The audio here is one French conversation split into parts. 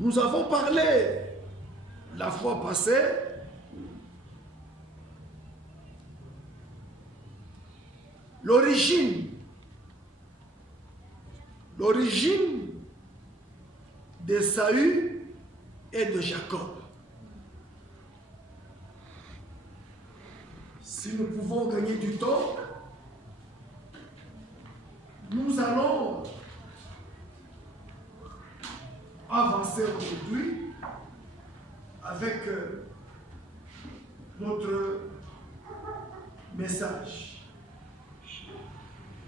Nous avons parlé la fois passée l'origine d'Ésaü et de Jacob. Si nous pouvons gagner du temps, nous allons avancer aujourd'hui avec notre message.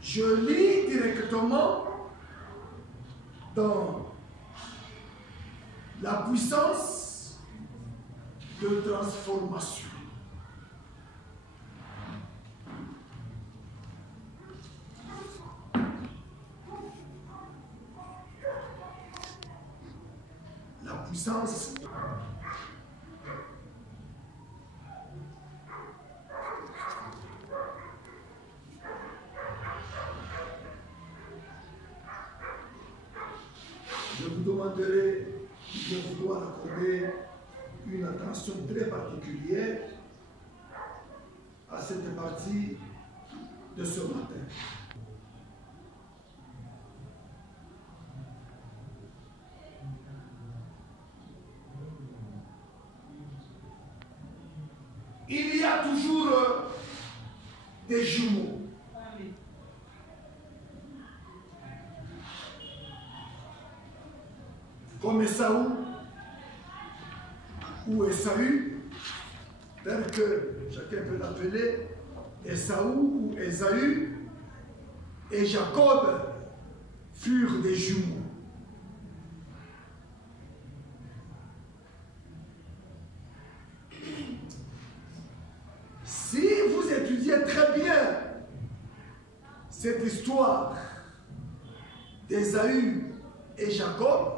Je lis directement dans la puissance de transformation. La puissance je vous demanderai de vouloir accorder une attention très particulière à cette partie de ce matin. Il y a toujours des jumeaux. Comme Esaü ou Esaü, tel que chacun peut l'appeler, Esaü ou Esaü et Jacob furent des jumeaux. Si vous étudiez très bien cette histoire d'Esaü et Jacob,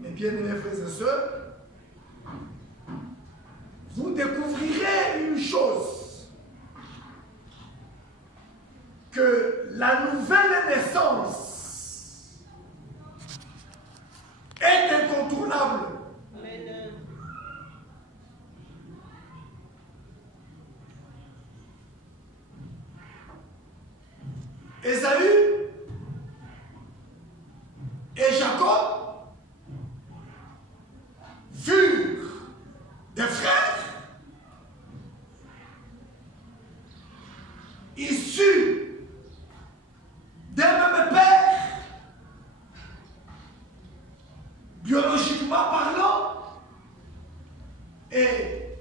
mes bien-aimés frères et sœurs, vous découvrirez une chose, que la nouvelle naissance est incontournable. Amen. Esaü et Jacob furent des frères issus d'un même père, biologiquement parlant, et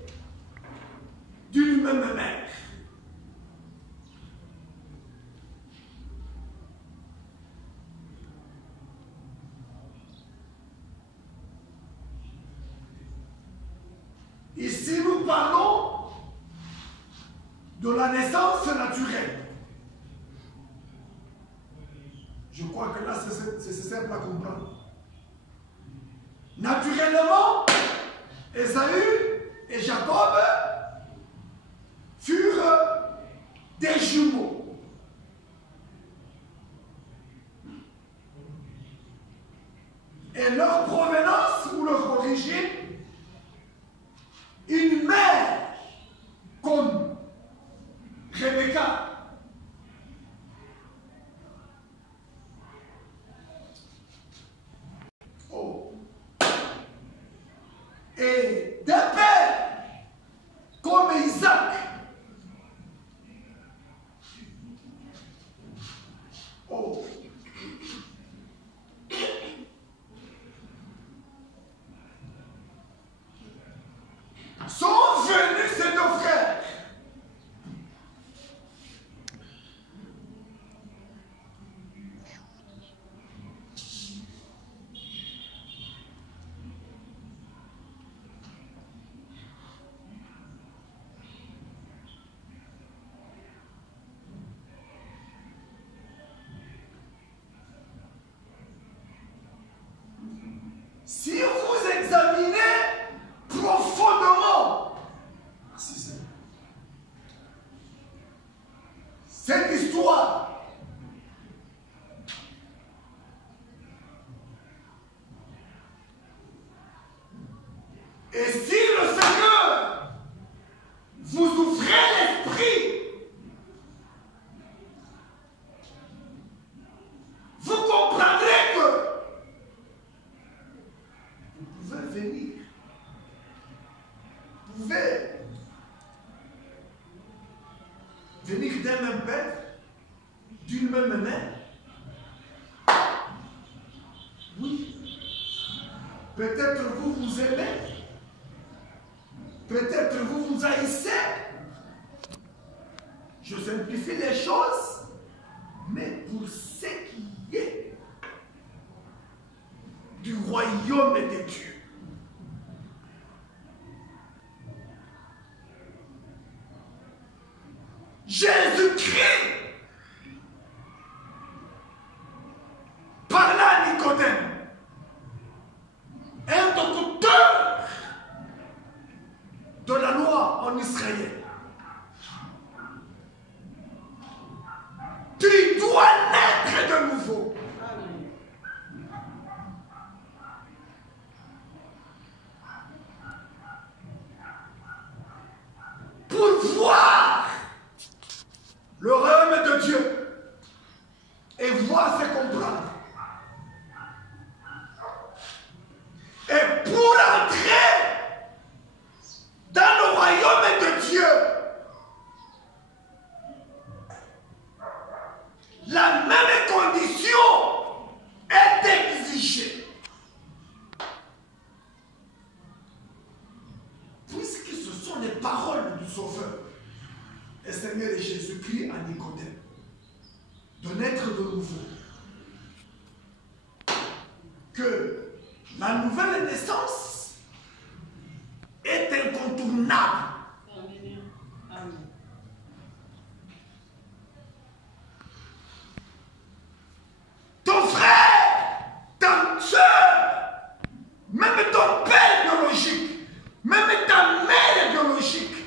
d'une même mère. Ici, nous parlons de la naissance naturelle. Je crois que là, c'est simple à comprendre. Naturellement, Esaü et Jacob furent des jumeaux. Et leur provenance ou leur origine, une mère comme Rebecca et d'un père comme Isaac. Et si le Seigneur vous ouvrez l'esprit, vous comprendrez que vous pouvez venir. Vous pouvez venir d'un même père, d'une même mère. Oui. Peut-être vous vous aimez. Peut-être vous vous haïssez. Je simplifie les choses, mais pour ce qui est du royaume de Dieu, Jésus-Christ parla à Nicodème, un docteur de la loi en Israël. Tu dois naître de nouveau. Pour voir le royaume de Dieu et voir se comprendre. Et pour entrer dans le royaume de Dieu, la même condition est exigée. Puisque ce sont les paroles du Sauveur, le Seigneur Jésus-Christ à Nicodème, de naître de nouveau, que la nouvelle naissance est incontournable. Amen. Ton frère, ta soeur, même ton père biologique, même ta mère biologique,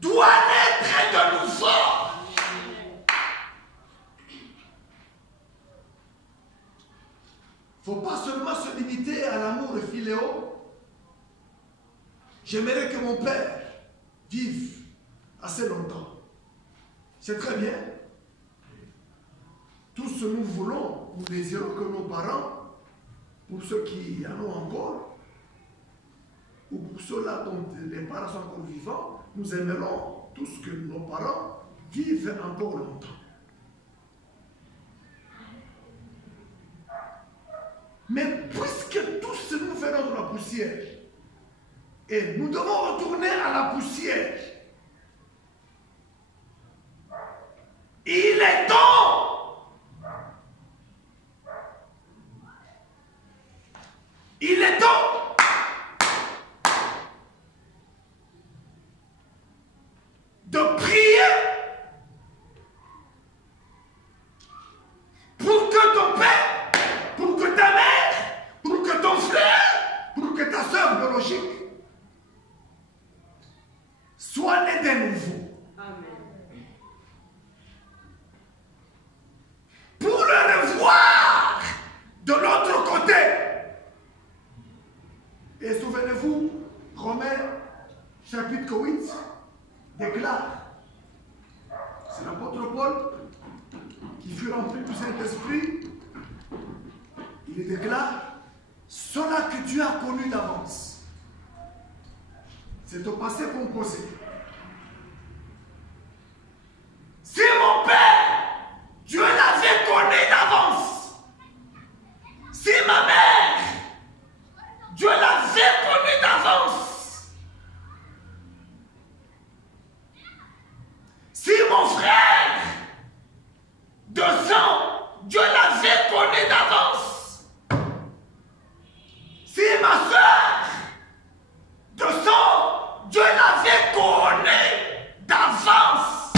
doit naître de nouveau. Il ne faut pas seulement se limiter à l'amour philéo. J'aimerais que mon père vive assez longtemps. C'est très bien. Tous nous voulons, nous désirons que nos parents, pour ceux qui en ont encore, ou pour ceux-là dont les parents sont encore vivants, nous aimerons tous que nos parents vivent encore longtemps. Mais puisque tous nous venons de la poussière, et nous devons retourner à la poussière, il est temps, il est temps de prier pour que ton père, pour que ta mère, pour que ton frère, pour que ta soeur biologique soit née de nouveau. Amen. Pour le revoir de l'autre côté. Et souvenez-vous, Romains chapitre 8 déclare, c'est l'apôtre Paul qui fut rempli du Saint-Esprit, il déclare, cela que Dieu a connu d'avance. C'est au passé composé. Si mon père, Dieu l'avait connu d'avance. Si ma mère, Dieu l'avait connu d'avance. Si mon frère de sang, Dieu l'avait connu d'avance. Si ma soeur de sang, Dieu l'avait connu d'avance.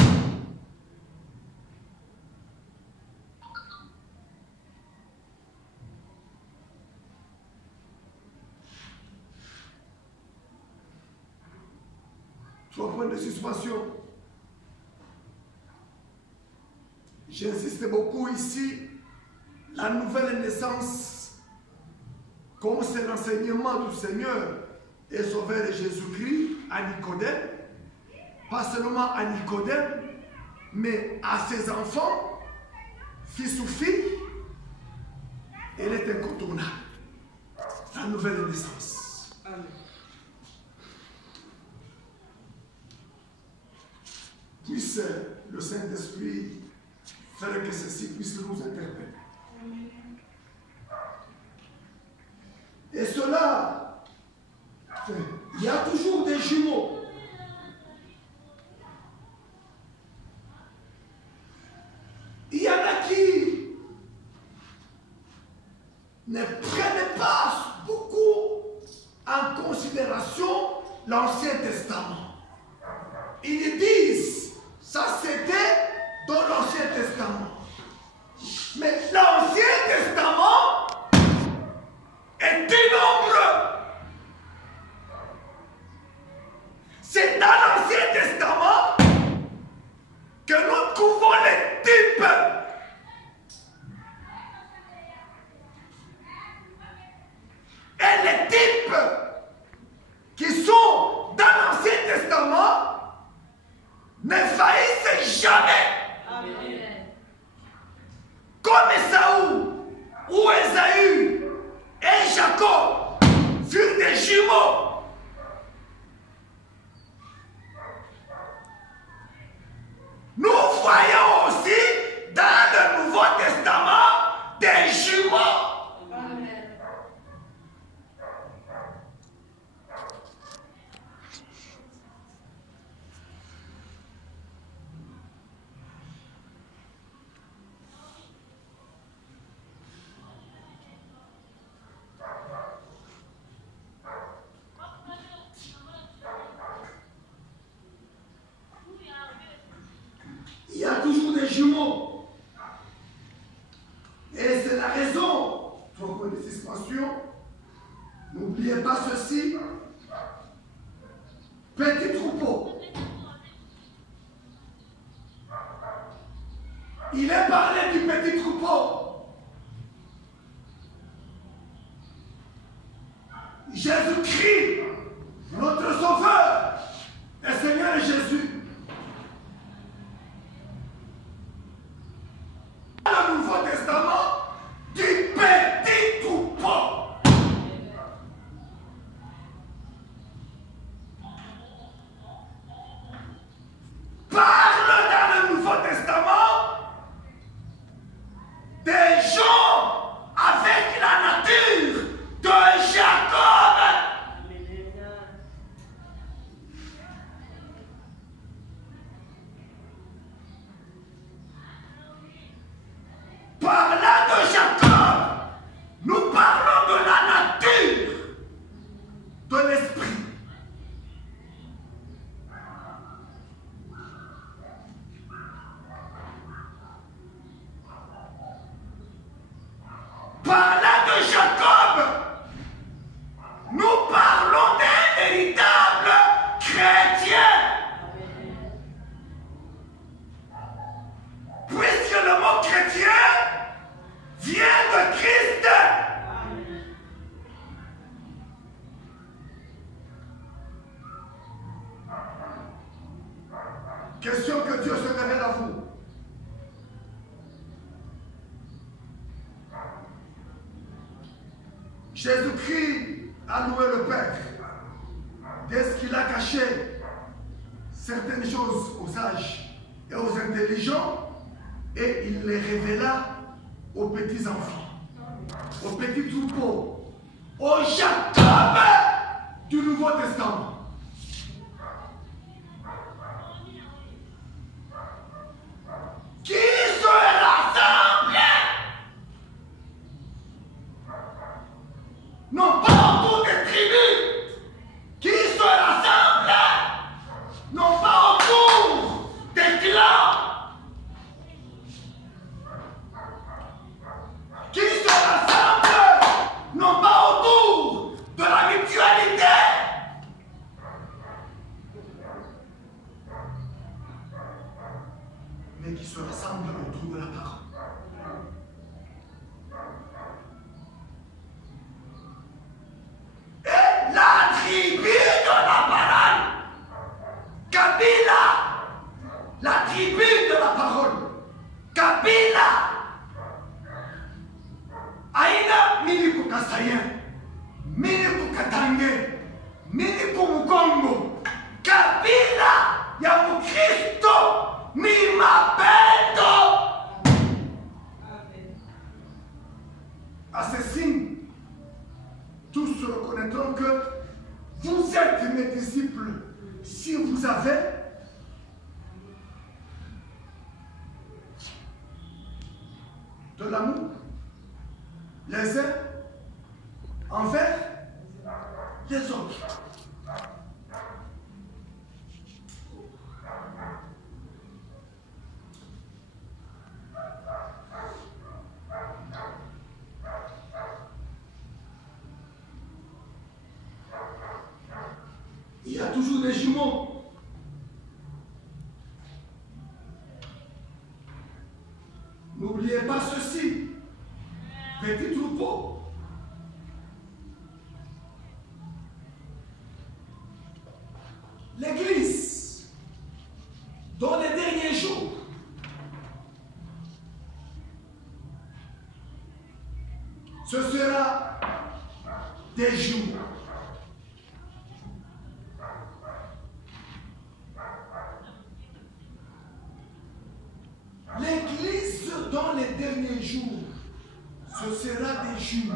Trois points de suspension. J'insiste beaucoup ici, la nouvelle naissance comme c'est l'enseignement du Seigneur et Sauveur Jésus-Christ à Nicodème, pas seulement à Nicodème, mais à ses enfants, fils ou filles, elle est incontournable. La nouvelle naissance. Amen. Puisse le Saint-Esprit faire que ceci puisse nous interpeller. Et cela, il y a toujours des jumeaux. Il y en a qui ne prennent pas beaucoup en considération l'Ancien Testament. Ils disent, ça c'était dans l'Ancien Testament. Mais l'Ancien Testament est nombreux. C'est dans l'Ancien Testament que nous trouvons les types. Et les types qui sont dans l'Ancien Testament ne faillissent jamais. Amen. Comme Esaü ou Ésaü et Jacob furent des jumeaux. Nous voyons aussi dans le Nouveau Testament des jumeaux. Amen. Il y a toujours des jumeaux. Et c'est la raison pour les suspensions. N'oubliez pas ceci. Petit troupeau. Il est parlé du petit troupeau. Jésus-Christ, notre Sauveur, et Seigneur Jésus. Le Nouveau Testament du petit troupeau. Parle dans le Nouveau Testament des gens avec la nature de Jacob. Parlant de Jacob, nous parlons de la nature, de l'esprit. Parlant de Jacob, nous parlons d'un véritable chrétien. Puisque le mot chrétien vient de Christ. Question que Dieu se révèle à vous. Jésus-Christ a loué le Père. Dès qu'il a caché certaines choses aux sages et aux intelligents, et il les révéla aux petits enfants, aux petits troupeaux, aux Jacob du Nouveau Testament. Qui se rassemblent, non pas autour des tribus, qui se rassemblent, non pas autour des clans, qui se rassemblent, non pas autour de la mutualité, mais qui se rassemblent autour de la parole. kukasayen, mini kukatange, mini kumukongo, kabila ya Mukristo ni mapendo. À ces signes, tous reconnaîtront que vous êtes mes disciples si vous avez de l'amour les uns envers les autres. Il y a toujours des jumeaux. N'oubliez pas ceci, petit troupeau. L'Église, dans les derniers jours, ce sera des jumeaux. L'Église dans les derniers jours, ce sera des jumeaux.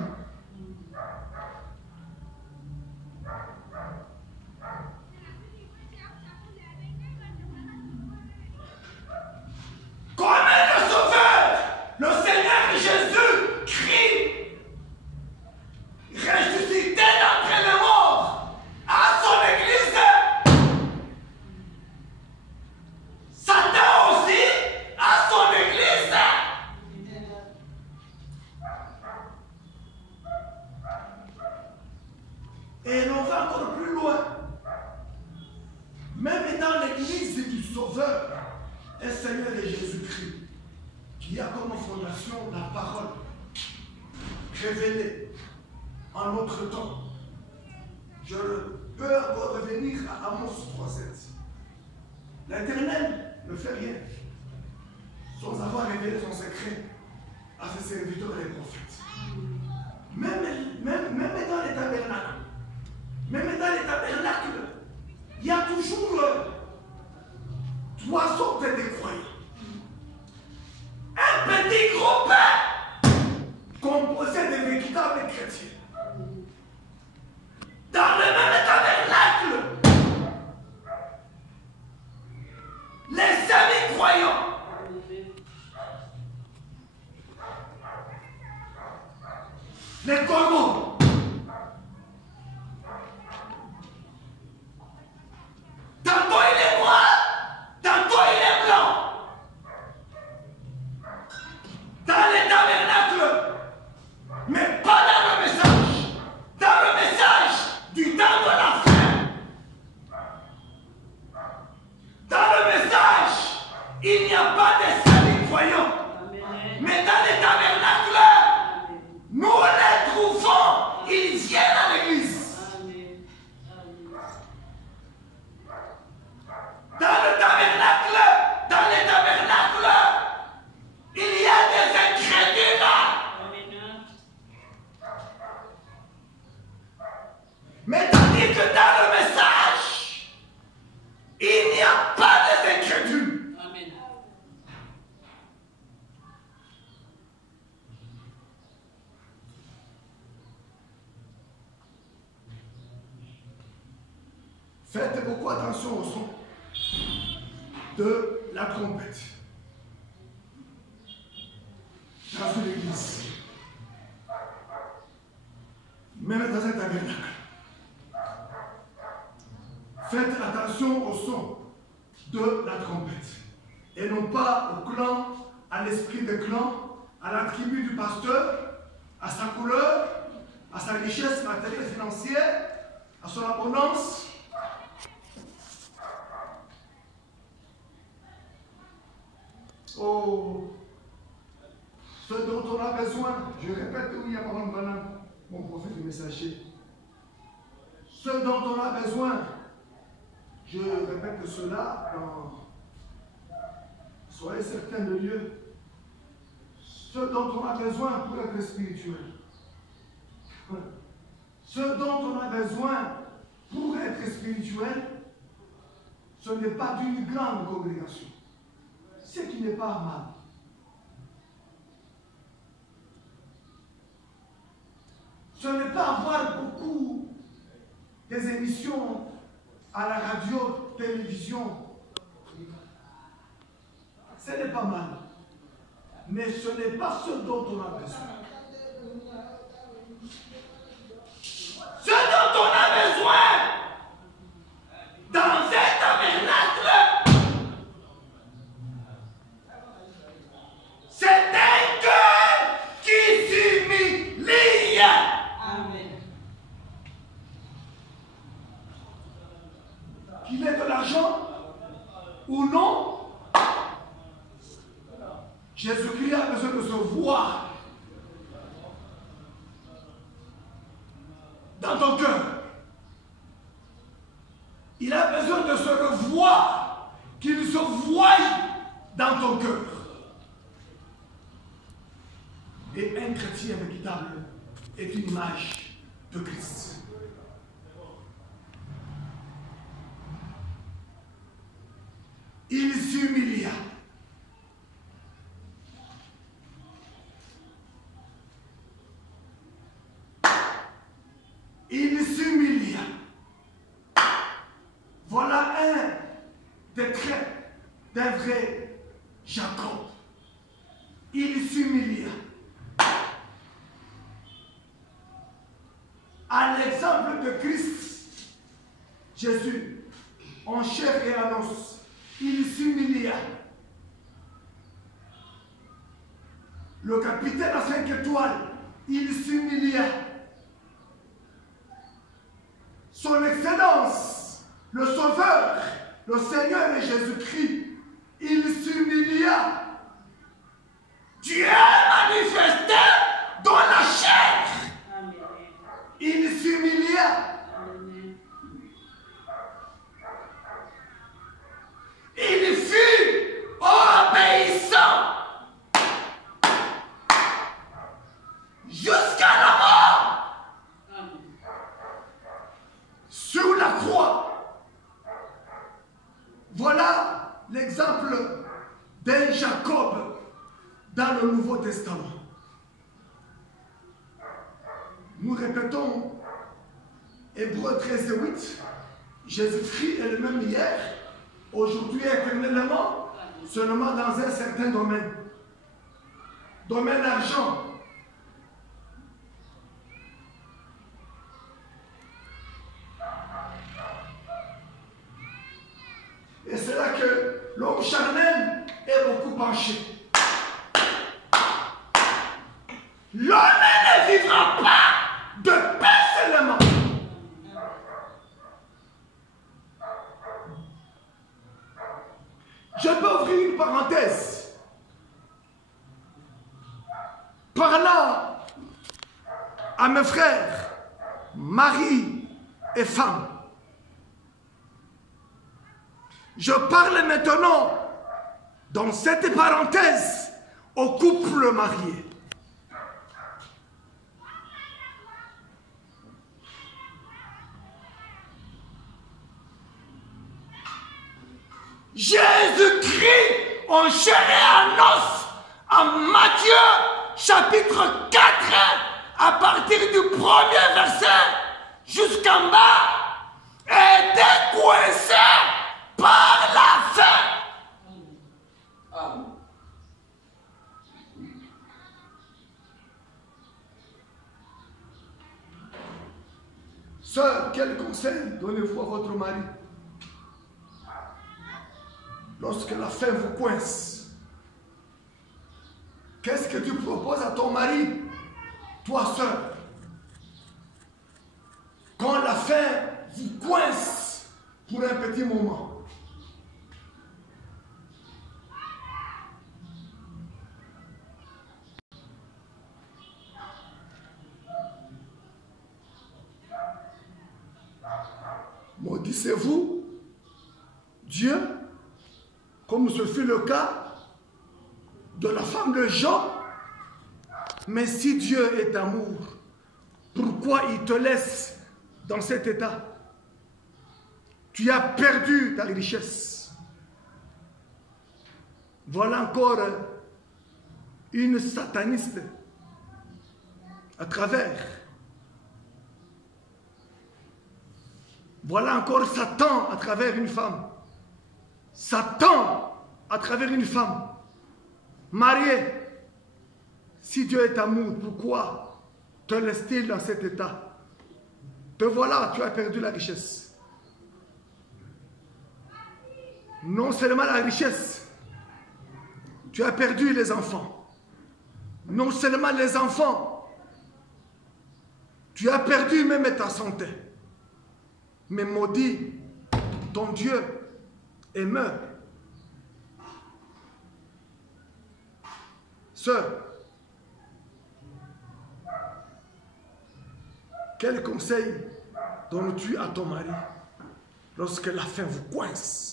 Comme le Sauveur, le Seigneur Jésus-Christ, ressuscité d'entre les morts, à son Église, Satan aussi à son Église. Et l'on va encore plus loin. Même dans l'Église du Sauveur et Seigneur de Jésus-Christ, qui a comme fondation la parole révélée en notre temps. Je peux encore revenir à Amos 3:7. L'Éternel ne fait rien sans avoir révélé son secret à ses serviteurs et les prophètes. Même dans les tabernacles, il y a toujours trois sortes de croyants. Un petit groupe composé de véritables chrétiens. Dans le même tabernacle, les semi-croyants. Les corbeaux. Tantôt il est noir, tantôt il est blanc. Dans les tabernacles, mais pas dans le message. Dans le message du temps de la fin. Dans le message, il n'y a pas de semi-croyants. Mais dans les tabernacles, nous les trouvons, ils viennent à l'église. Dans les tabernacles, il y a des incrédules. Mais tandis que dans le message, il n'y a pas de incrédules. Amen. Faites beaucoup attention au son de la trompette dans une église, même dans un tabernacle. Faites attention au son de la trompette et non pas au clan, à l'esprit de clan, à la tribu du pasteur, à sa couleur, à sa richesse matérielle et financière, à son abondance. Oh, ce dont on a besoin, je répète, oui, à Mme Branham, mon prophète et messager. Ce dont on a besoin, je répète cela dans. Soyez certains de Dieu. Ce dont on a besoin pour être spirituel. Ce dont on a besoin pour être spirituel, ce n'est pas d'une grande congrégation. Ce qui n'est pas mal. Ce n'est pas avoir beaucoup des émissions à la radio, télévision. Ce n'est pas mal. Mais ce n'est pas ce dont on a besoin. Ce dont on a besoin dans cet tabernacle, c'est un cœur qui s'humilie. Amen. Qu'il ait de l'argent ou non, Jésus-Christ a besoin de se voir dans ton cœur. Il a besoin de se revoir, qu'il se voie dans ton cœur. Et un chrétien véritable est une image de Christ. Il s'humilia. Il s'humilia. Voilà un des traits d'un vrai Jacob. Il s'humilia. À l'exemple de Christ, Jésus, en chair et en os, il s'humilia. Le capitaine à 5 étoiles, il s'humilia. Son Excellence, le Sauveur, le Seigneur et Jésus-Christ, il s'humilia. Dieu manifesté dans la chair. Amen. Il s'humilia. Amen. Il fut obéissant jusqu'à la mort Amen. sur la croix. Voilà l'exemple d'un Jacob dans le Nouveau Testament. Nous répétons Hébreux 13 et 8. Jésus-Christ est le même hier, aujourd'hui et éternellement, seulement dans un certain domaine. Domaine argent. Et c'est là que l'homme charnel est beaucoup penché. L'homme ne vivra pas de pain seulement. Je peux ouvrir une parenthèse. Parlant à mes frères, mari et femme. Je parle maintenant, dans cette parenthèse, au couple marié. Jésus-Christ en chair et en os, en Matthieu chapitre 4, à partir du premier verset jusqu'en bas, était coincé par la faim. Amen. Sœur, quel conseil donnez-vous à votre mari lorsque la faim vous coince? Qu'est-ce que tu proposes à ton mari, toi sœur, quand la faim vous coince pour un petit moment? Maudissez-vous Dieu, comme ce fut le cas de la femme de Job. Mais si Dieu est amour, Pourquoi il te laisse dans cet état? Tu as perdu ta richesse. Voilà encore une sataniste à travers. Voilà encore Satan à travers une femme. Satan à travers une femme. Mariée. Si Dieu est amour, pourquoi te laisse-t-il dans cet état? Te voilà, tu as perdu la richesse. Non seulement la richesse, tu as perdu les enfants. Non seulement les enfants, tu as perdu même ta santé. Mais maudit ton Dieu et meurs. Sœur, quel conseil donnes-tu à ton mari lorsque la faim vous coince?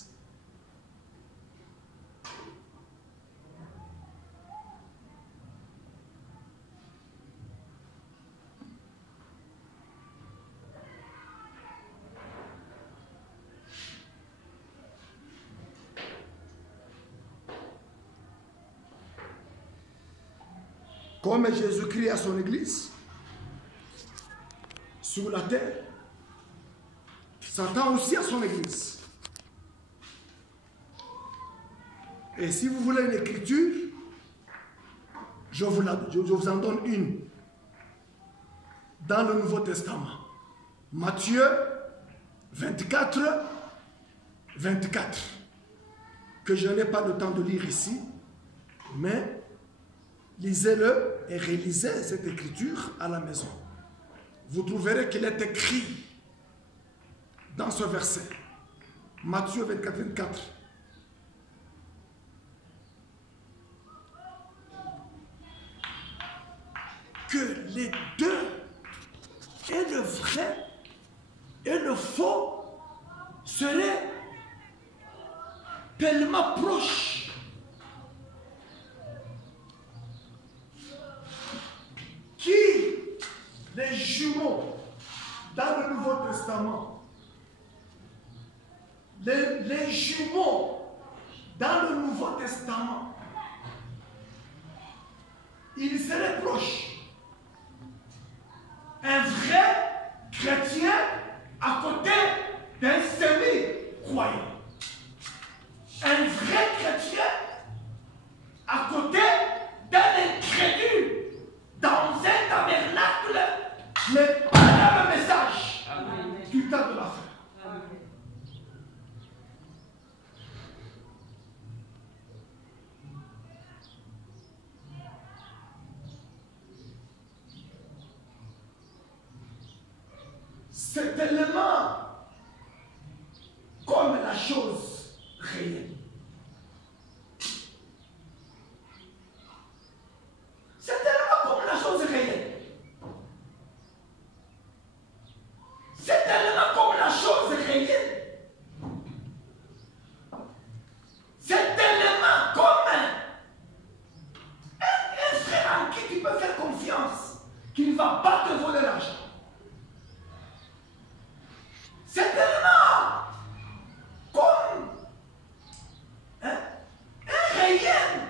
Comme Jésus-Christ à son église, sur la terre, Satan aussi à son église. Et si vous voulez une écriture, je vous en donne une. Dans le Nouveau Testament. Matthieu 24, 24. Que je n'ai pas le temps de lire ici, mais lisez-le et relisez cette écriture à la maison. Vous trouverez qu'il est écrit dans ce verset. Matthieu 24, 24. Que les deux, et le vrai et le faux, seraient tellement proches. Qui, les jumeaux, dans le Nouveau Testament, les jumeaux, dans le Nouveau Testament, ils seraient proches. Un vrai chrétien à côté d'un semi-croyant. Un vrai chrétien à côté d'un incrédule. Dans un tabernacle, n'est pas le message du temps de la fin. C'est tellement comme la chose réelle. C'est tellement comme la chose réelle. C'est tellement comme la chose réelle. C'est tellement comme un frère en qui tu peux faire confiance, qui ne va pas te voler l'argent. C'est tellement comme un réel.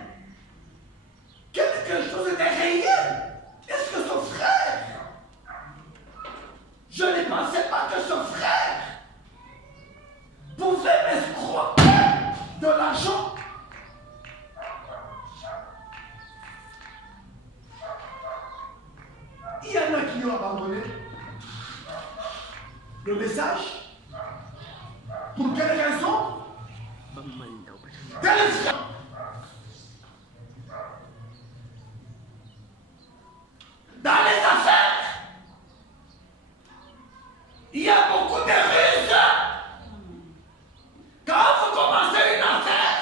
Quelque chose de réel. Est-ce que son frère, je ne pensais pas que son frère pouvait m'escroquer de l'argent. Il y en a qui ont abandonné le message. Pour quelle raison? Dans les affaires, il y a beaucoup de ruses. Quand vous commencez une affaire,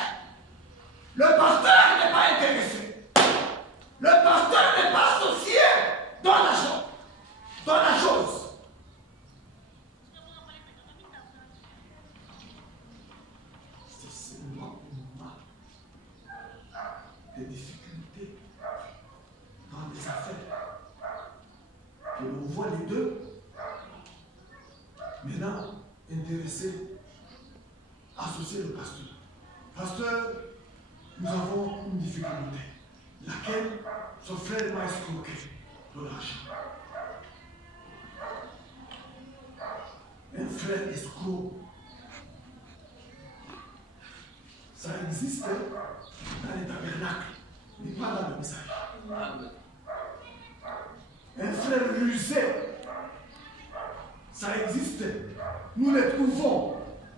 le pasteur n'est pas intéressé. Le pasteur n'est pas associé dans la chose. C'est seulement que l'on voit les deux maintenant intéressés, associés le pasteur. Pasteur, nous avons une difficulté, laquelle son frère m'a escroqué de l'argent. Un frère escroc, ça existe dans les tabernacles, mais pas dans le message. Un frère rusé, ça existe. Nous les trouvons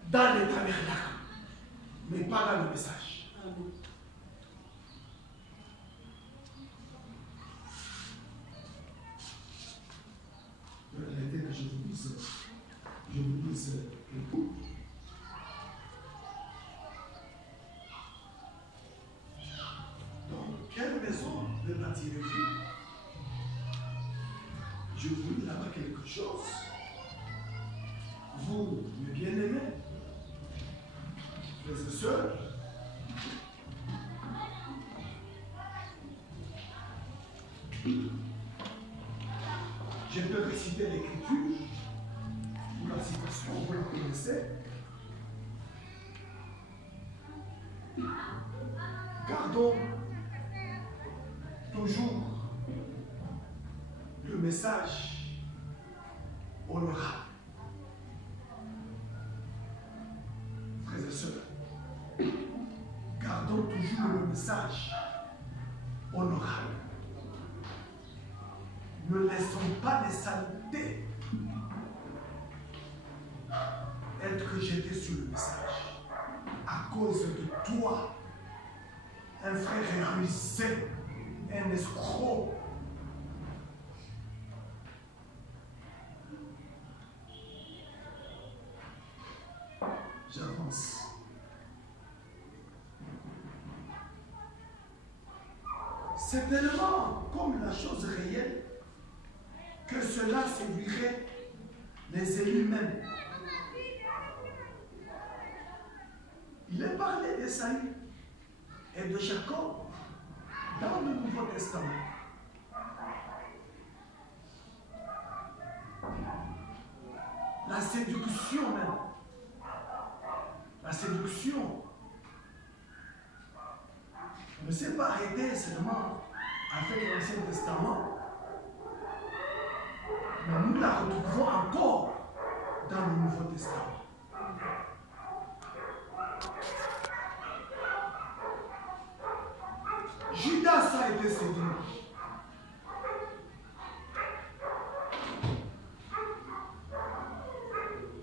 dans les tabernacles, mais pas dans le message. Arrêtez que je vous dise le coup. Donc, quelle maison me bâtirez-vous? Je vous dis là-bas quelque chose. Vous, mes bien-aimés, frères et sœurs, je peux réciter l'écriture, ou la citation, vous la connaissez. Gardons toujours le message honorable. Frères et sœurs, gardons toujours le message honorable. Ne laissons pas les saletés être rejetées sur le message à cause de toi, un frère rusé, un escroc. J'avance. C'est tellement comme la chose réelle que cela séduirait les élus même. Il est parlé d'Esaü et de Jacob dans le Nouveau Testament. La séduction même. La séduction ne s'est pas arrêtée seulement avec l'Ancien Testament, mais nous la retrouvons encore dans le Nouveau Testament. Judas a été séduit.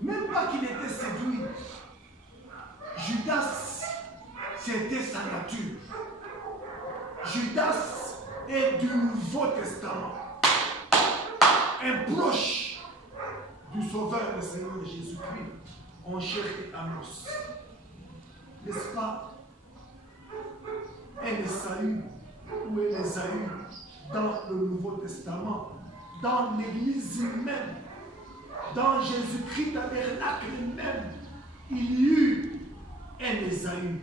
Même pas qu'il était séduit. Judas, c'était sa nature. Judas est du Nouveau Testament. Un proche du Sauveur, le Seigneur Jésus-Christ, en chair et en os. N'est-ce pas? Un Esaü ou un Esaü dans le Nouveau Testament, dans l'Église même, dans Jésus-Christ tabernacle même, il y eut un Esaü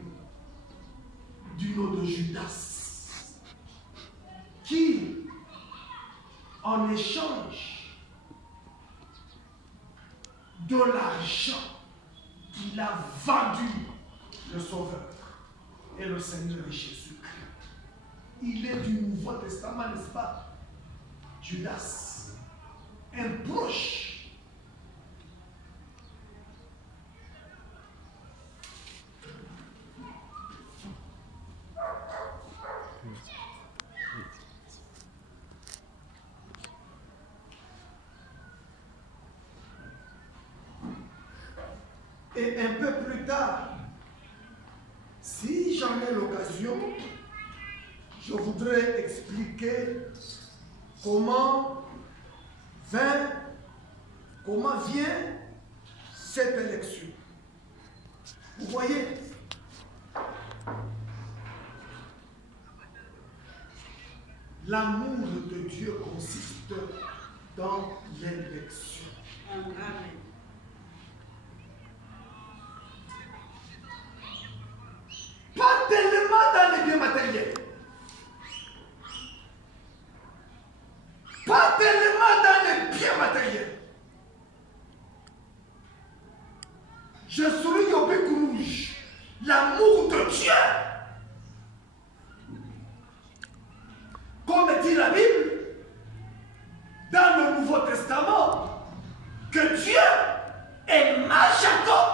du nom de Judas qui, en échange de l'argent qu'il a vendu, le Sauveur et le Seigneur Jésus-Christ. Il est du Nouveau Testament, n'est-ce pas? Judas, un proche. Et un peu plus tard, si j'en ai l'occasion, je voudrais expliquer comment vient cette élection. Vous voyez, l'amour de Dieu consiste dans l'élection. Amen. Pas tellement dans les biens matériels. Pas tellement dans matériel. Je souligne au bec rouge l'amour de Dieu. Comme dit la Bible, dans le Nouveau Testament, que Dieu aima Jacob.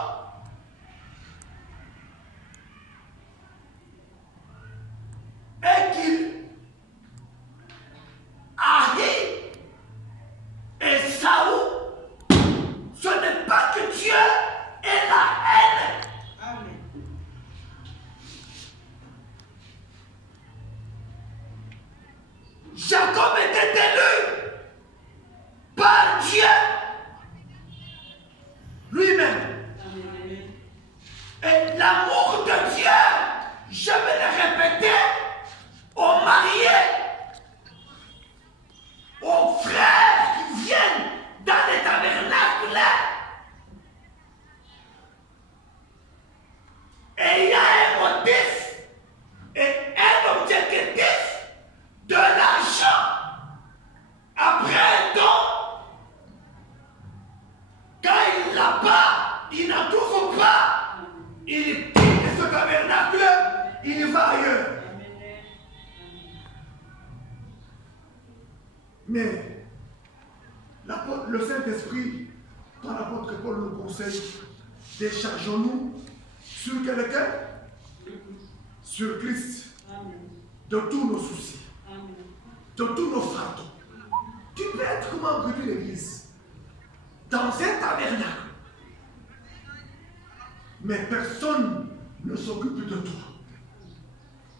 Et qu'il haït Ésaü. Ce n'est pas que Dieu ait la haine. Amen. Jacob était élu par Dieu lui-même. Amen. Et l'amour de Dieu, je vais le répéter, aux mariés, aux frères qui viennent dans les tabernacles. Et il y a un motif et un objectif de l'argent. Après un don, quand il l'a pas, il n'en trouve pas. Il quitte ce tabernacle, il va ailleurs. Mais le Saint-Esprit, dans l'apôtre Paul nous conseille, déchargeons-nous sur quelqu'un, sur Christ, de tous nos soucis, de tous nos fardeaux. Tu peux être membre d'une église, dans un tabernacle, mais personne ne s'occupe de toi.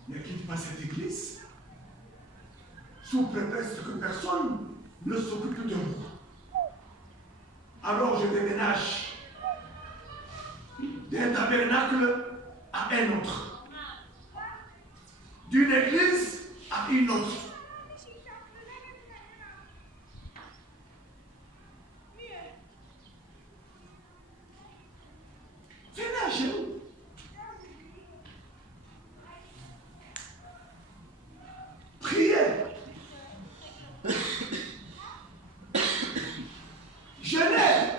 Ne quitte pas cette église sous prétexte que personne ne s'occupe de moi. Alors je déménage d'un tabernacle à un autre, d'une église à une autre. Venez à genoux. Priez. Jeûnez.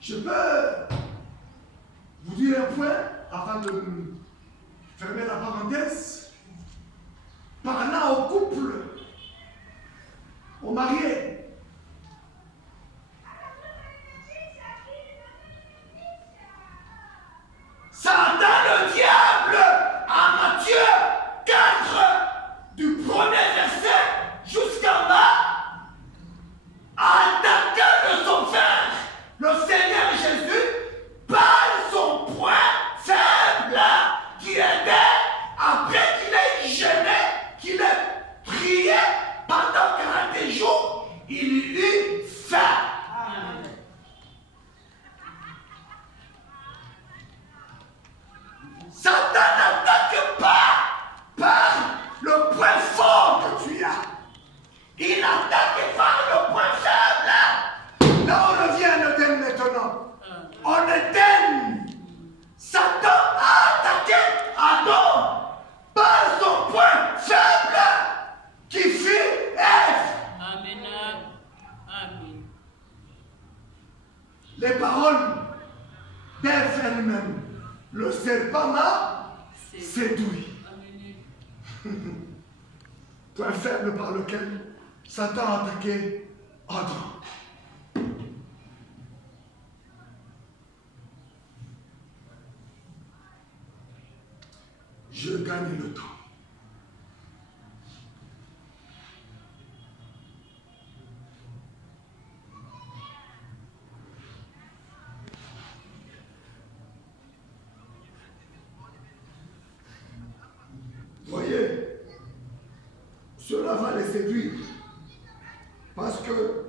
Je peux vous dire un point avant de fermer la parenthèse. Parlant au couple, aux mariés. Satan le diable, à Matthieu 4, du premier verset jusqu'en bas, a attaqué le Sauveur, le Seigneur Jésus, par son point faible qui était, après qu'il ait jeûné, qu'il ait prié pendant 40 jours, il eut faim. Satan n'attaque pas par le point fort que tu as. Il attaque par le point faible. Là, on revient à l'Éden maintenant. En Éden, Satan a attaqué Adam par son point faible qui fut Ève. Amen. Amen. Les paroles d'Ève elle-même. Le serpent m'a séduit. Point faible par lequel Satan a attaqué Adam. Je gagne le temps. Voyez, cela va les séduire parce que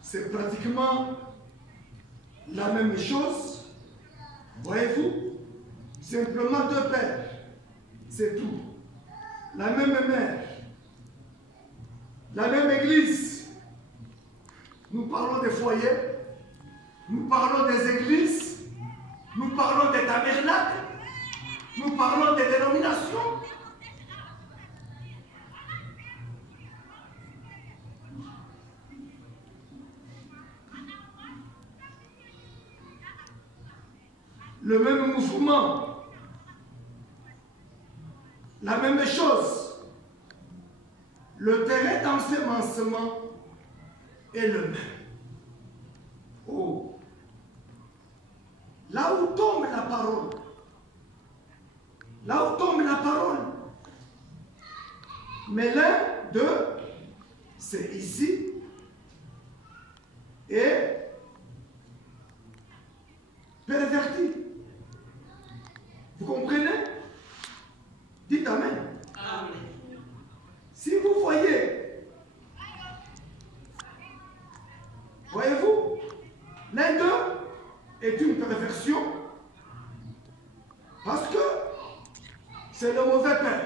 c'est pratiquement la même chose. Voyez-vous, simplement deux pères, c'est tout. La même mère, la même église. Nous parlons des foyers, nous parlons des églises, nous parlons des tabernacles. Nous parlons des dénominations. Le même mouvement, la même chose. Le terrain d'ensemencement est le même. Oh. Là où tombe la parole, là où tombe la parole, mais l'un d'eux, c'est ici, et perverti. Vous comprenez? Dites Amen. Amen. Si vous voyez-vous, l'un d'eux est une perversion parce que c'est le mauvais père.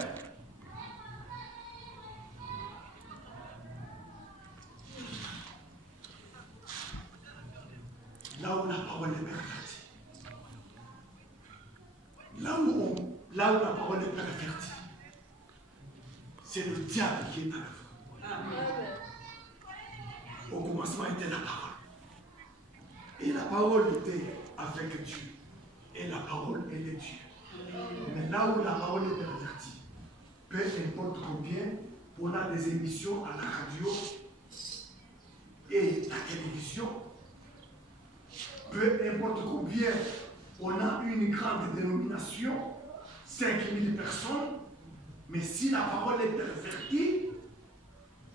Là où la parole est pervertie, là où la parole est pervertie, c'est le diable qui est à l'œuvre. Amen. Au commencement était la parole. Et la parole était avec Dieu. Et la parole, elle est Dieu. Mais là où la parole est pervertie, peu importe combien, on a des émissions à la radio et la télévision, peu importe combien, on a une grande dénomination, 5000 personnes, mais si la parole est pervertie,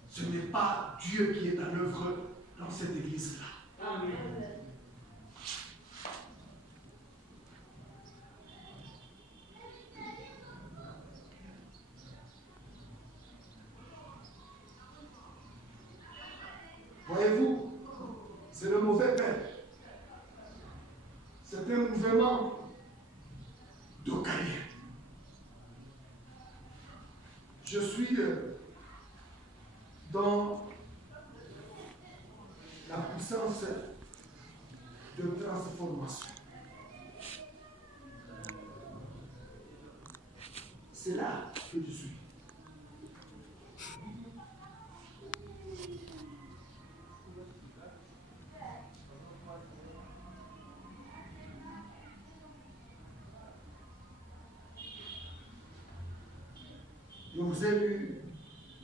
ce n'est pas Dieu qui est à l'œuvre dans cette église-là. Amen. Voyez-vous, c'est le mauvais père. C'est un mouvement d'Ocaïen. Je suis dans la puissance de transformation. C'est là que je suis. Je vous ai lu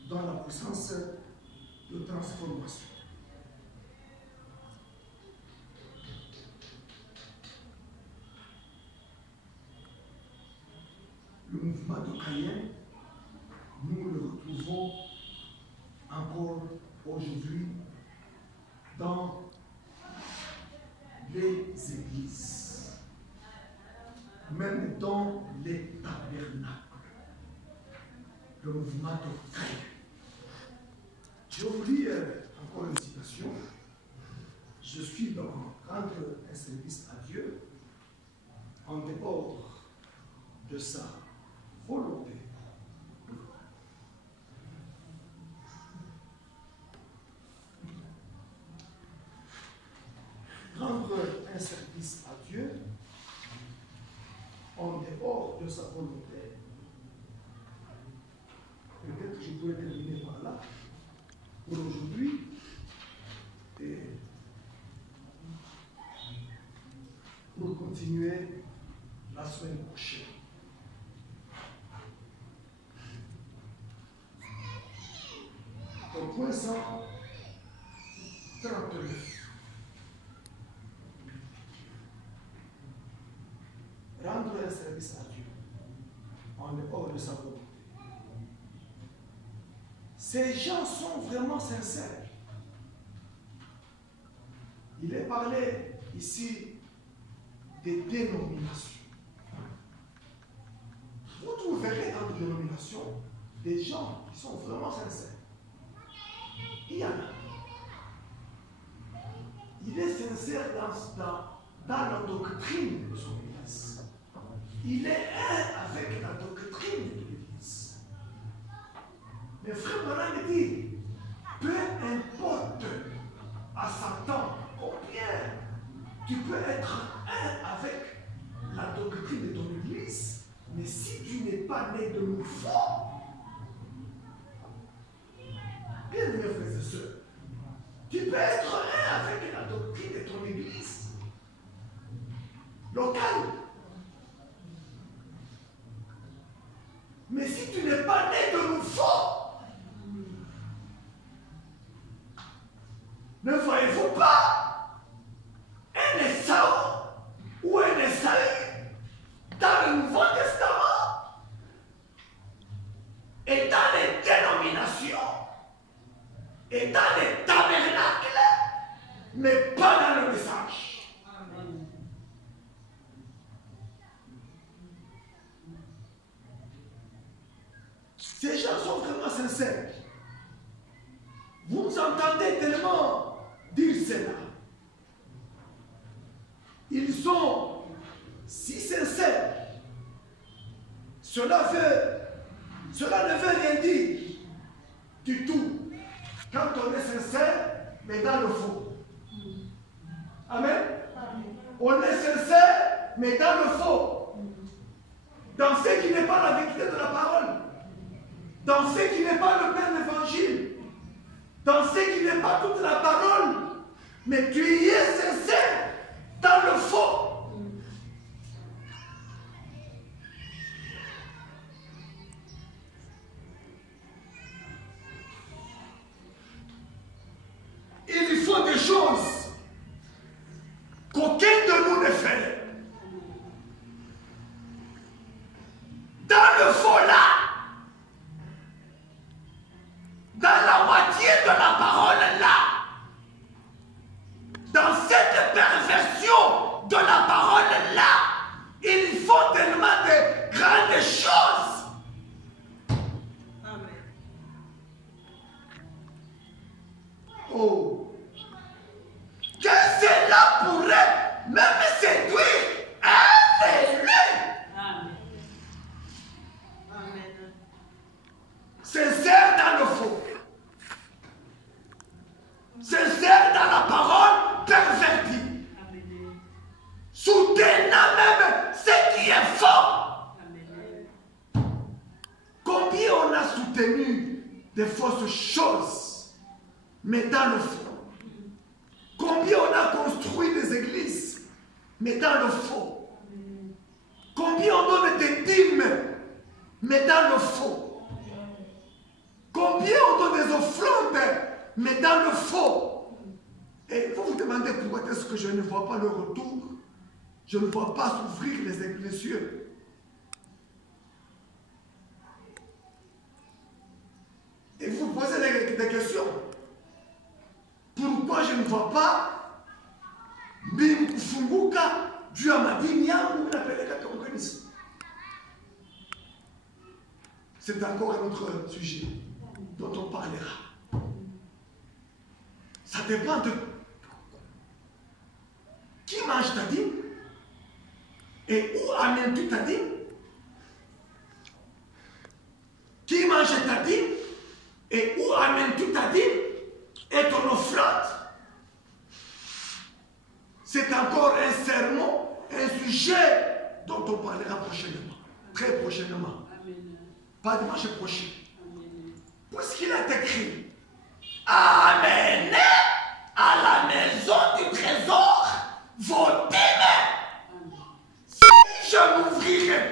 dans la puissance de transformation. Le mouvement de Caïn, nous le retrouvons encore aujourd'hui dans les églises, même dans les tabernacles. Le mouvement de Caïn. Je vous lis encore une citation. Je suis dans rendre un service à Dieu en dehors de sa volonté. Rendre un service à Dieu en dehors de sa volonté. Peut-être que je pourrais terminer par là pour aujourd'hui et pour continuer la semaine prochaine. Au point 139. Rendre un service à Dieu en dehors de sa volonté. Ces gens sont vraiment sincères. Il est parlé ici des dénominations. Vous trouverez dans les dénominations des gens qui sont vraiment sincères. Il y en a. Il est sincère dans la doctrine de son église. Il est un avec la doctrine de l'église. Mais frère Branham dit, peu importe à Satan combien tu peux être un avec la doctrine de ton église, mais pas né de nouveau, bien mes frères et sœurs, tu peux être un avec la doctrine de ton église locale. Mais si tu n'es pas né de nouveau, ne voyez-vous pas un Esaü ou un Esaü dans le Nouveau Testament et dans les dénominations et dans les tabernacles, mais pas dans le message. Amen. Ces gens sont vraiment sincères. Vous entendez tellement dire cela. Ils sont si sincères. Cela ne veut rien dire du tout. Quand on est sincère, mais dans le faux. Amen. On est sincère, mais dans le faux. Dans ce qui n'est pas la vérité de la parole. Dans ce qui n'est pas le plein évangile. Dans ce qui n'est pas toute la parole. Mais tu y es sincère dans le faux. Il faut des choses qu'aucun de nous ne fait. Dans le faux là, dans la moitié de la parole là, dans cette perversion de la parole là, il faut tellement de grandes choses. Amen. Oh, que cela pourrait même séduire un élu. Amen. Amen. Sincère dans le faux. Sincère dans la parole pervertie. Amen. Soutenant même ce qui est faux. Amen. Combien on a soutenu des fausses choses, mais dans le faux. Combien on a construit des églises, mais dans le faux. Combien on donne des dîmes, mais dans le faux. Combien on donne des offrandes, mais dans le faux. Et vous vous demandez pourquoi est-ce que je ne vois pas le retour. Je ne vois pas s'ouvrir les cieux. Et vous vous posez des questions. Pourquoi je ne vois pas Funguka juu ya madini yangu napeleka kwa kanisa? C'est encore un autre sujet dont on parlera. Ça dépend de qui mange ta dîme et où amènes-tu ta dîme. Qui mange ta dîme et où amènes-tu ta dîme et ton offrande. C'est encore un sermon, un sujet dont on parlera prochainement, très prochainement. Amen. Pas dimanche prochain. Amen. Puisqu'il est écrit, amenez à la maison du trésor vos dîmes. Amen. Si je n'ouvrirai